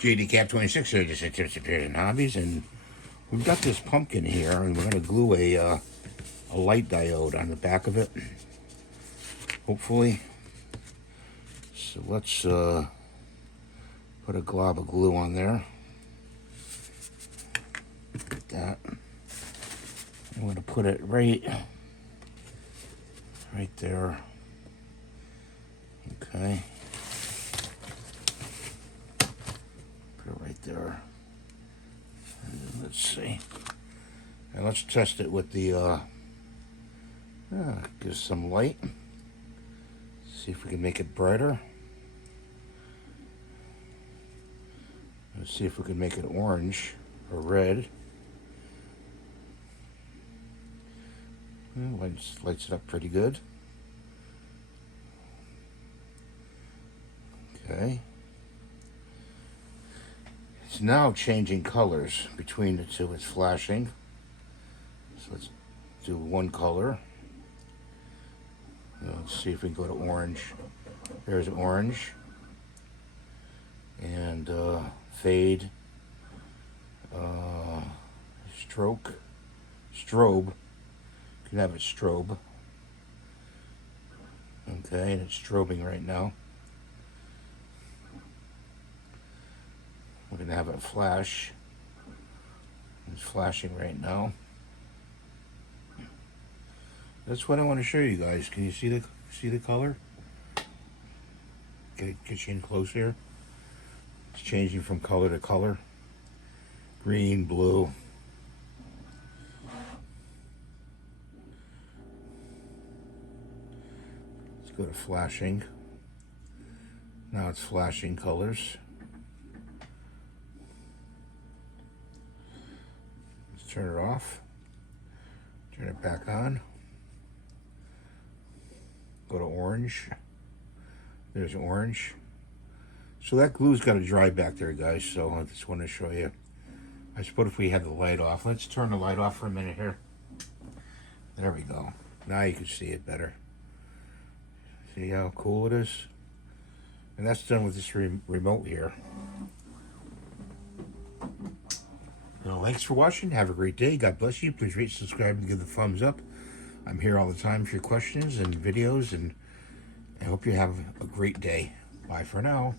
JDCap26 here, just at Tips, Repairs, and Hobbies, and we've got this pumpkin here, and we're going to glue a light diode on the back of it, hopefully. So let's put a glob of glue on there, like that. I'm going to put it right there. Okay. Put it right there. And let's see. And let's test it with the give some light. See if we can make it brighter. Let's see if we can make it orange or red. Lights it up pretty good. Okay. It's now changing colors between the two. It's flashing. So let's do one color. Let's see if we can go to orange. There's orange. And fade. Strobe. You can have it strobe. Okay, and it's strobing right now. We're going to have it flash. It's flashing right now. That's what I want to show you guys. Can you see the color? Get you in close here. It's changing from color to color. Green, blue. Let's go to flashing. Now it's flashing colors. Turn it off, turn it back on, go to orange, there's orange. So that glue's got to dry back there, guys, so I just want to show you. I suppose if we had the light off, let's turn the light off for a minute here. There we go. Now you can see it better. See how cool it is? And that's done with this remote here. Thanks for watching. Have a great day. God bless you. Please rate, subscribe, and give the thumbs up. I'm here all the time for your questions and videos, and I hope you have a great day. Bye for now.